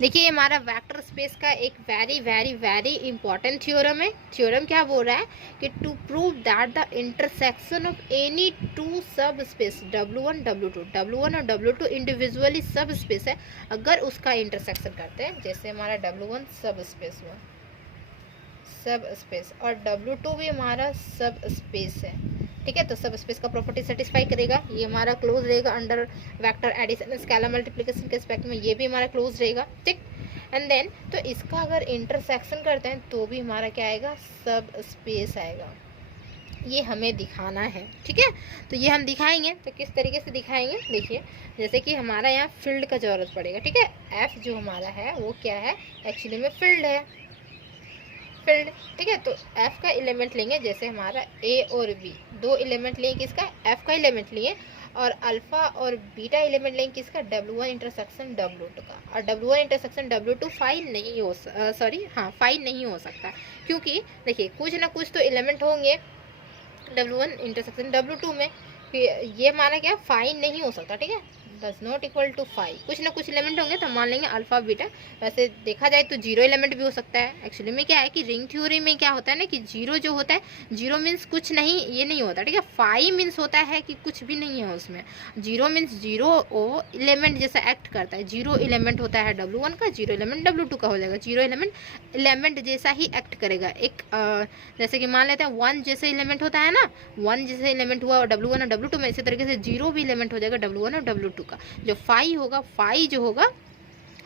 देखिए ये हमारा वेक्टर स्पेस का एक very very very important theorem है। थ्योरम क्या बोल रहा है कि to prove that the intersection of any two subspace W1 W2 और W2 इंडिविजुअली सब स्पेस है, अगर उसका इंटरसेक्शन करते हैं, जैसे हमारा W1 सब स्पेस हुआ, सब स्पेस, और W2 भी हमारा सब स्पेस है, ठीक है। तो सब स्पेस का प्रॉपर्टी सेटिस्फाई करेगा, ये हमारा क्लोज रहेगा under vector addition scalar multiplication के एस्पेक्ट में, ये भी हमारा क्लोज रहेगा, ठीक। एंड देन तो इसका अगर इंटरसेक्शन करते हैं तो भी हमारा क्या आएगा, सब स्पेस आएगा। ये हमें दिखाना है, ठीक है। तो ये हम दिखाएंगे, तो किस तरीके से दिखाएंगे, देखिए जैसे कि हमारा यहाँ फील्ड का जरूरत पड़ेगा, ठीक है। एफ जो हमारा है वो क्या है, एक्चुअली में फील्ड है, फील्ड, ठीक है। तो एफ का एलिमेंट लेंगे, जैसे हमारा ए और बी दो एलिमेंट लिए, किसका, एफ का एलिमेंट लिए, और अल्फा और बीटा एलिमेंट लेंगे, किसका, W1 इंटरसेक्शन W2 का। और W1 इंटरसेक्शन W2 फाइल नहीं हो फाइल नहीं हो सकता, क्योंकि देखिए कुछ ना कुछ तो एलिमेंट होंगे W1 इंटरसेक्शन W2 में, ये हमारा क्या फाइल नहीं हो सकता, ठीक है, डज नॉट इक्वल टू 5, कुछ ना कुछ एलिमेंट होंगे, तो हम मान लेंगे अल्फा बीटा। वैसे देखा जाए तो जीरो एलिमेंट भी हो सकता है। एक्चुअली में क्या है कि रिंग थ्योरी में क्या होता है ना कि जीरो जो होता है, जीरो मीन्स कुछ नहीं, ये नहीं होता, ठीक है। 5 मीन्स होता है कि कुछ भी नहीं है उसमें। जीरो मीन्स जीरो ओ एलिमेंट जैसा एक्ट करता है, जीरो एलिमेंट होता है W1 का, जीरो एलिमेंट W2 का हो जाएगा, जीरो एलिमेंट जैसा ही एक्ट करेगा। एक जैसे कि मान लेते हैं 1 जैसे एलिमेंट होता है ना, 1 जैसे एलिमेंट हुआ W1 और W2 में, इसी तरीके से जीरो भी एलिमेंट हो जाएगा W1 और W2 का। जो 5 होगा, 5 जो होगा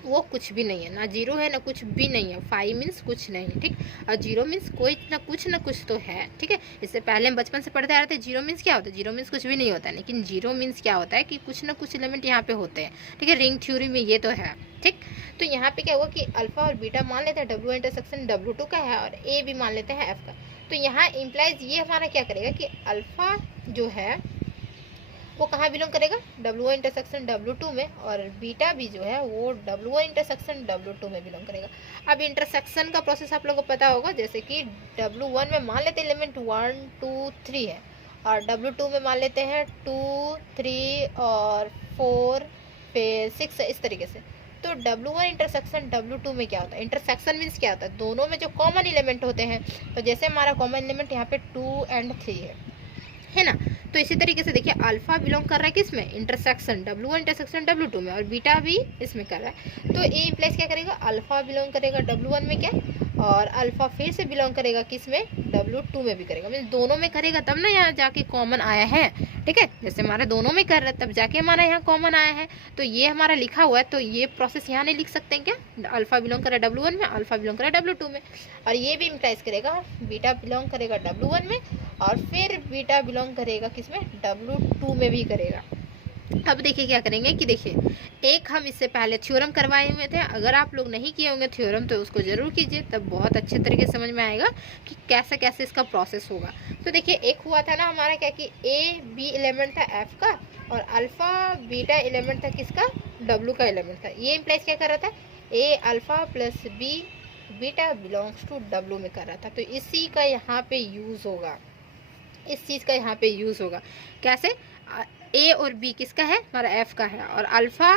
वो कुछ भी नहीं है, ना जीरो है ना कुछ भी नहीं है, 5 मीन्स कुछ नहीं, ठीक। और जीरो मीन्स कोई ना कुछ तो है, ठीक है। इससे पहले हम बचपन से पढ़ते आ रहे थे जीरो मीन्स क्या होता है, जीरो मीन्स कुछ भी नहीं होता है, लेकिन जीरो मीन्स क्या होता है कि कुछ ना कुछ एलिमेंट यहाँ पे होते हैं, ठीक है। रिंग थ्योरी में ये तो है, ठीक। तो यहाँ पे क्या हुआ कि अल्फा और बीटा मान लेते हैं W इंटरसेक्शन W2 का है, और ए भी मान लेते हैं एफ का। तो यहाँ इम्प्लाइज ये हमारा क्या करेगा कि अल्फा जो है वो कहाँ बिलोंग करेगा, W इंटरसेक्शन W2 में, और बीटा भी जो है वो W इंटरसेक्शन W2 में बिलोंग करेगा। अब इंटरसेक्शन का प्रोसेस आप लोगों को पता होगा, जैसे कि W1 में मान लेते हैं एलिमेंट 1 2 3 है, और W2 में मान लेते हैं 2 3 और 4 फिर 6 है, इस तरीके से। तो W1 इंटरसेक्शन W2 में क्या होता है, इंटरसेक्शन मीन्स क्या होता है, दोनों में जो कॉमन एलिमेंट होते हैं। तो जैसे हमारा कॉमन एलिमेंट यहाँ पे 2 और 3 है ना। तो इसी तरीके से देखिए अल्फा बिलोंग कर रहा है किसमें, इंटरसेक्शन W1 इंटरसेक्शन W2 में, और बीटा भी इसमें कर रहा है। तो ए प्लस क्या करेगा, अल्फा बिलोंग करेगा W1 में क्या, और अल्फा फिर से बिलोंग करेगा किसमें, W2 में भी करेगा, मीन्स दोनों में करेगा तब ना यहाँ जाके कॉमन आया है, ठीक है। जैसे हमारा दोनों में कर रहा है तब जाके हमारा यहाँ कॉमन आया है। तो ये हमारा लिखा हुआ है, तो ये प्रोसेस यहाँ नहीं लिख सकते हैं क्या, अल्फा बिलोंग करे W1 में, अल्फा बिलोंग करे W2 में, और ये भी इम्प्लाइज करेगा बीटा बिलोंग करेगा W1 में, और फिर बीटा बिलोंग करेगा किसमें, W2 में भी करेगा। अब देखिए क्या करेंगे कि देखिए एक हम इससे पहले थ्योरम करवाए हुए थे, अगर आप लोग नहीं किए होंगे थ्योरम तो उसको जरूर कीजिए, तब बहुत अच्छे तरीके से समझ में आएगा कि कैसे कैसे इसका प्रोसेस होगा। तो देखिए एक हुआ था ना हमारा क्या कि ए बी एलिमेंट था एफ का, और अल्फा बीटा एलिमेंट था किसका, W का एलिमेंट था। ये इम्प्लाइज क्या कर रहा था, A alpha plus B beta belongs to W में कर रहा था। तो इसी का यहाँ पे यूज होगा, इस चीज़ का यहाँ पे यूज़ होगा। कैसे, ए और बी किसका है, हमारा एफ का है, और अल्फ़ा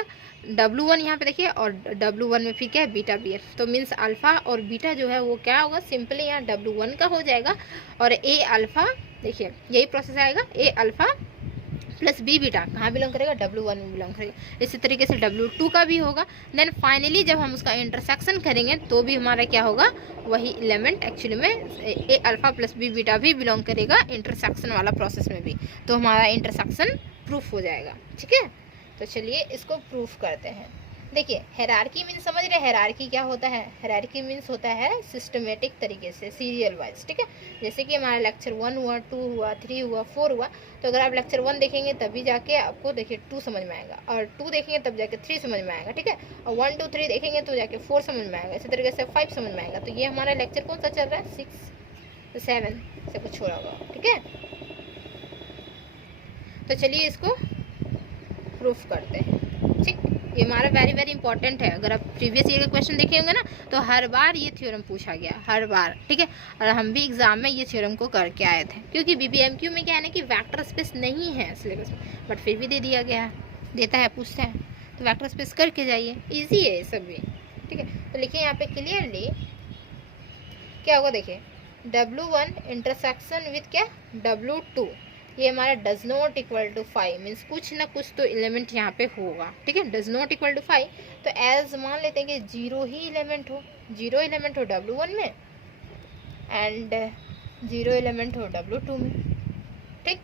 W1 यहाँ पे देखिए, और W1 में फिर क्या है, बीटा बी है। तो मीन्स अल्फ़ा और बीटा जो है वो क्या होगा, सिंपली यहाँ W1 का हो जाएगा, और ए अल्फ़ा, देखिए यही प्रोसेस आएगा, ए अल्फ़ा प्लस बी बीटा कहाँ बिलोंग करेगा, W1 में बिलोंग करेगा। इसी तरीके से W2 का भी होगा। देन फाइनली जब हम उसका इंटरसेक्शन करेंगे तो भी हमारा क्या होगा, वही एलिमेंट एक्चुअली में ए अल्फा प्लस बी बीटा भी बिलोंग करेगा इंटरसेक्शन वाला प्रोसेस में भी, तो हमारा इंटरसेक्शन प्रूफ हो जाएगा, ठीक है। तो चलिए इसको प्रूफ करते हैं। देखिए हायरार्की मीन्स समझ रहे हैं, हायरार्की क्या होता है, हायरार्की मीन्स होता है सिस्टमेटिक तरीके से, सीरियल वाइज, ठीक है। जैसे कि हमारा लेक्चर 1 हुआ, 2 हुआ, 3 हुआ, 4 हुआ, तो अगर आप लेक्चर 1 देखेंगे तभी जाके आपको देखिए 2 समझ में आएगा, और 2 देखेंगे तब जाके 3 समझ में आएगा, ठीक है, और 1 2 3 देखेंगे तो जाके 4 समझ में आएगा, इसी तरीके से 5 समझ में आएगा। तो ये हमारा लेक्चर कौन सा चल रहा है, 6 7 से कुछ छोड़ा होगा, ठीक है। तो चलिए इसको प्रूफ करते हैं, ठीक। ये हमारा वेरी वेरी इंपॉर्टेंट है, अगर आप प्रीवियस ईयर के क्वेश्चन देखे होंगे ना तो हर बार ये थ्योरम पूछा गया, हर बार, ठीक है। और हम भी एग्जाम में ये थ्योरम को करके आए थे, क्योंकि BBMQ में क्या है ना कि वेक्टर स्पेस नहीं है सिलेबस में, बट फिर भी दे दिया गया है, देता है, पूछता है, तो वेक्टर स्पेस करके जाइए, ईजी है ये सब भी। ठीक है। तो लिखिए यहाँ पे क्लियरली क्या होगा, देखिए W1 इंटरसेक्शन विथ क्या W2, ये हमारा does not equal to 5 means कुछ ना कुछ तो एलिमेंट यहाँ पे होगा, ठीक है। डज नॉट इक्वल टू 5 तो एज मान लेते हैं कि 0 ही एलिमेंट हो, 0 एलिमेंट हो W1 में एंड 0 एलिमेंट हो W2 में, ठीक,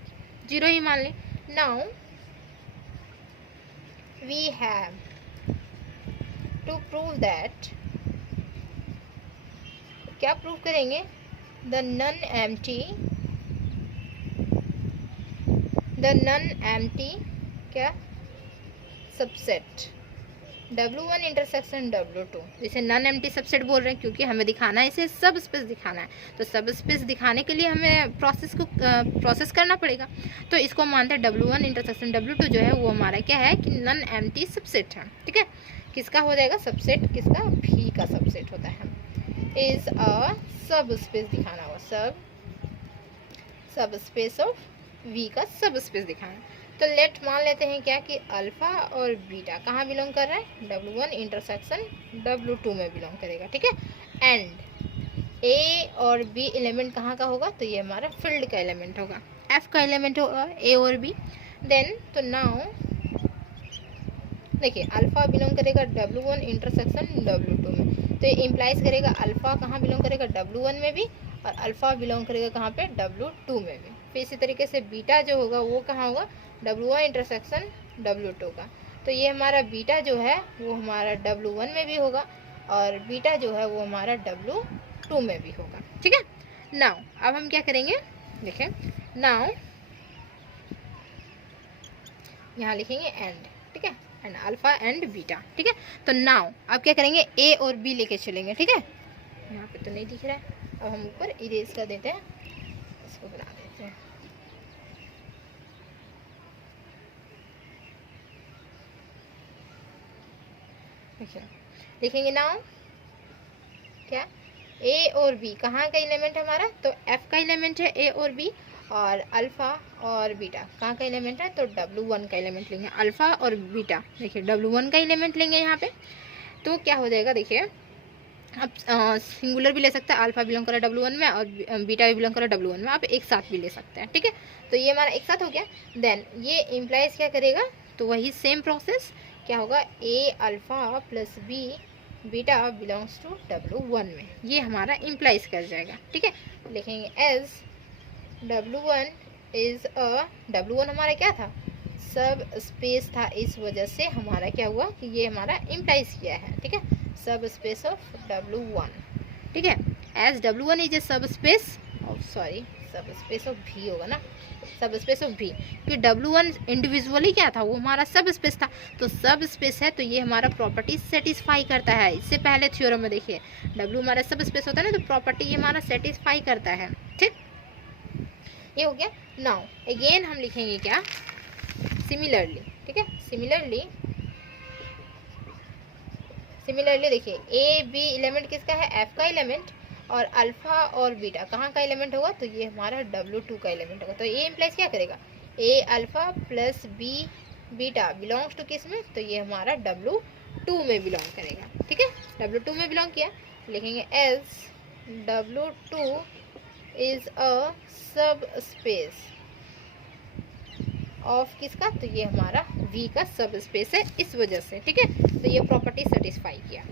0 ही मान लें। Now we have to prove that, क्या प्रूव करेंगे, द नॉन एम्प्टी क्या सबसेट W1 इंटरसेक्शन W2, इसे नॉन एम्प्टी सबसेट बोल रहे हैं क्योंकि हमें दिखाना है, इसे सब स्पेस दिखाना है। तो सब स्पेस दिखाने के लिए हमें प्रोसेस करना पड़ेगा। तो इसको मानते हैं W1 इंटरसेक्शन W2 जो है वो हमारा क्या है कि नॉन एम्प्टी सबसेट है, ठीक है। किसका हो जाएगा सबसेट, किसका, V का सबसेट होता है। इज अ सब स्पेस दिखाना होगा, सब स्पेस ऑफ V का सब स्पेस दिखाना। तो लेट मान लेते हैं क्या कि अल्फा और बीटा कहाँ बिलोंग कर रहा है, W1 इंटरसेक्शन W2 में बिलोंग करेगा, ठीक है। एंड A और B एलिमेंट कहाँ का होगा, तो ये हमारा फील्ड का एलिमेंट होगा, F का एलिमेंट होगा A और B। देन तो नाउ देखिए अल्फा बिलोंग करेगा W1 इंटरसेक्शन W2 में, तो ये इम्प्लाइज करेगा अल्फा कहाँ बिलोंग करेगा W1 में भी, और अल्फा बिलोंग करेगा कहाँ पे W2 में भी। फिर इसी तरीके से बीटा जो होगा वो कहाँ होगा, W1 इंटरसेक्शन W2 का। तो ये हमारा बीटा जो है वो हमारा W1 में भी होगा और बीटा जो है वो हमारा W2 में भी होगा, ठीक है। नाउ अब हम क्या करेंगे, देखें नाउ यहाँ लिखेंगे एंड, ठीक है, एंड अल्फा एंड बीटा, ठीक है। तो नाउ अब क्या करेंगे, A और B लेके चलेंगे, ठीक है। यहाँ पे तो नहीं दिख रहा है, अब हम ऊपर इरेज कर देते हैं, इसको बना देते हैं। लिखेंगे नाउ क्या, A और B कहाँ का एलिमेंट है हमारा, तो F का एलिमेंट है A और B, और अल्फा और बीटा कहाँ का एलिमेंट है, तो W1 का एलिमेंट लेंगे। अल्फा और बीटा देखिए W1 का एलिमेंट लेंगे यहाँ पे, तो क्या हो जाएगा, देखिए अब सिंगुलर भी ले सकते हैं, अल्फा बिलोंग कर रहा है W1 में और बीटा भी बिलोंग कर रहा है W1 में, आप एक साथ भी ले सकते हैं, ठीक है। तो ये हमारा एक साथ हो गया। देन ये इम्प्लाइज क्या करेगा, तो वही सेम प्रोसेस क्या होगा, A alpha plus B beta belongs to W1 में, ये हमारा इम्प्लाइज कर जाएगा, ठीक है। लिखेंगे as W1 is a, W1 हमारा क्या था, सब स्पेस था, इस वजह से हमारा क्या हुआ कि ये हमारा इम्प्लाइज किया है, ठीक है, सब स्पेस ऑफ W1, ठीक है। एज W1 इज ए सब स्पेस ऑफ, सॉरी सब स्पेस ऑफ V होगा ना, सब स्पेस ऑफ V, क्योंकि W1 इंडिविजुअली क्या था, वो हमारा सब स्पेस था, तो सब स्पेस है तो ये हमारा प्रॉपर्टी सेटिस्फाई करता है। इससे पहले थ्योरम में देखिए W हमारा सब स्पेस होता है ना, तो प्रॉपर्टी ये हमारा सेटिस्फाई करता है, ठीक, ये हो गया। नाउ अगेन हम लिखेंगे क्या, सिमिलरली, ठीक है। सिमिलरली देखिए A B एलिमेंट किसका है, F का एलिमेंट, और अल्फा और बीटा कहाँ का एलिमेंट होगा, तो ये हमारा W2 का एलिमेंट होगा। तो ये इम्प्लाइज क्या करेगा, A alpha plus B beta belongs to किस में, तो ये हमारा W2 में बिलोंग करेगा, ठीक है, W2 में बिलोंग किया। लिखेंगे एज W2 इज अ सब स्पेस ऑफ किसका, तो ये हमारा V का सब स्पेस है इस वजह से, ठीक है। तो ये प्रॉपर्टी सेटिस्फाई किया।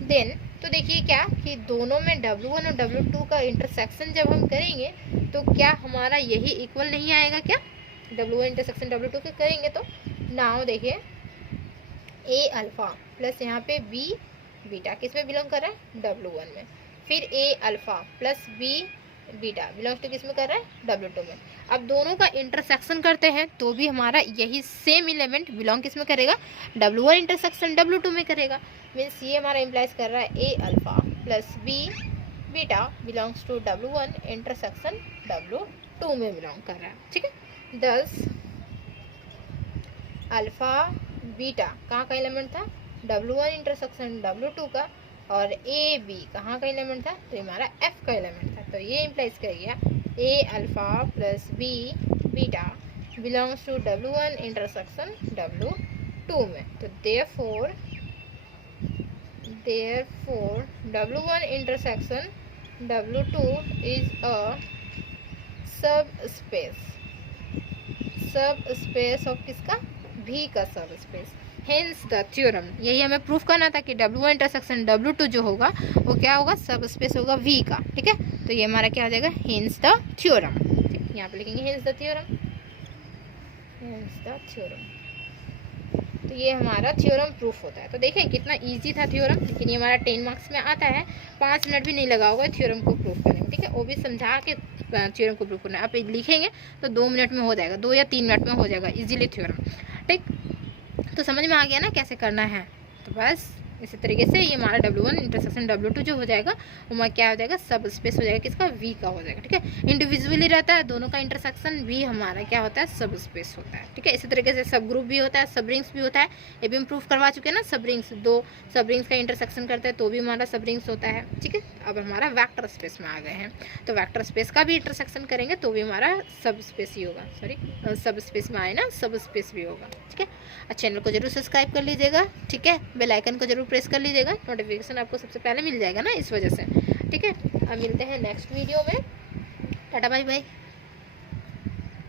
देन तो देखिए क्या कि दोनों में W1 और W2 का इंटरसेक्शन जब हम करेंगे तो क्या हमारा यही इक्वल नहीं आएगा क्या, W1 इंटरसेक्शन W2 के करेंगे तो नाउ देखिए A अल्फा प्लस यहाँ पे B बीटा किस में बिलोंग कर रहा है, W1 में, फिर A alpha plus B beta belongs to किस में कर रहा है, W2 में। अब दोनों का इंटरसेक्शन करते हैं तो भी हमारा यही सेम एलिमेंट बिलोंग किस में करेगा, W1 इंटरसेक्शन W2 में करेगा। मीन्स ये हमारा इम्प्लाइज कर रहा है A alpha plus B beta belongs to W1 intersection W2 में बिलोंग कर रहा है, ठीक है। दस अल्फा बीटा कहाँ का एलिमेंट था, W1 इंटरसेक्शन W2 का, और A B कहाँ का एलिमेंट था, तो हमारा F का एलिमेंट था। तो ये इम्प्लाइज कर गया A alpha plus B beta belongs to W1 intersection W2 में। तो therefore W1 intersection W2 is a subspace of किसका, V का सबस्पेस। हेंस द थ्योरम, यही हमें प्रूफ करना था कि W1 इंटरसेक्शन W2 जो होगा वो क्या होगा, सबस्पेस होगा V का। ठीक है, तो ये हमारा क्या हो जाएगा, हेंस द थ्योरम। यहाँ पे लिखेंगे hence the theorem, hence the theorem. तो ये हमारा थ्योरम प्रूफ होता है। तो देखें कितना इजी था थ्योरम, लेकिन ये हमारा 10 मार्क्स में आता है। 5 मिनट भी नहीं लगा होगा थ्योरम को प्रूफ करने में। ठीक है, वो भी समझा के थ्योरम को प्रूफ करना है। आप लिखेंगे तो 2 मिनट में हो जाएगा, 2 या 3 मिनट में हो जाएगा इजीली थ्योरम। ठीक, तो समझ में आ गया ना कैसे करना है। तो बस इसी तरीके से ये हमारा W1 इंटरसेक्शन W2 जो हो जाएगा वो क्या हो जाएगा, सब स्पेस हो जाएगा किसका, V का हो जाएगा। ठीक है, इंडिविजुअली रहता है दोनों का इंटरसेक्शन, भी हमारा क्या होता है, सब स्पेस होता है। ठीक है, इसी तरीके से सब ग्रुप भी होता है, सब रिंग्स भी होता है। ये भी हम प्रूफ करवा चुके हैं ना, सब रिंग्स, 2 सब रिंग्स का इंटरसेक्शन करते हैं तो भी हमारा सब रिंग्स होता है। ठीक है, अब हमारा वेक्टर स्पेस में आ गए हैं, तो वेक्टर स्पेस का भी इंटरसेक्शन करेंगे तो भी हमारा सब स्पेस ही होगा। सॉरी, सब स्पेस में आए ना, सब स्पेस भी होगा। ठीक है, चैनल को जरूर सब्सक्राइब कर लीजिएगा। ठीक है, बेल आइकन को जरूर प्रेस कर लीजिएगा, नोटिफिकेशन आपको सबसे पहले मिल जाएगा ना इस वजह से। ठीक है, अब मिलते हैं नेक्स्ट वीडियो में। Tata bye bye.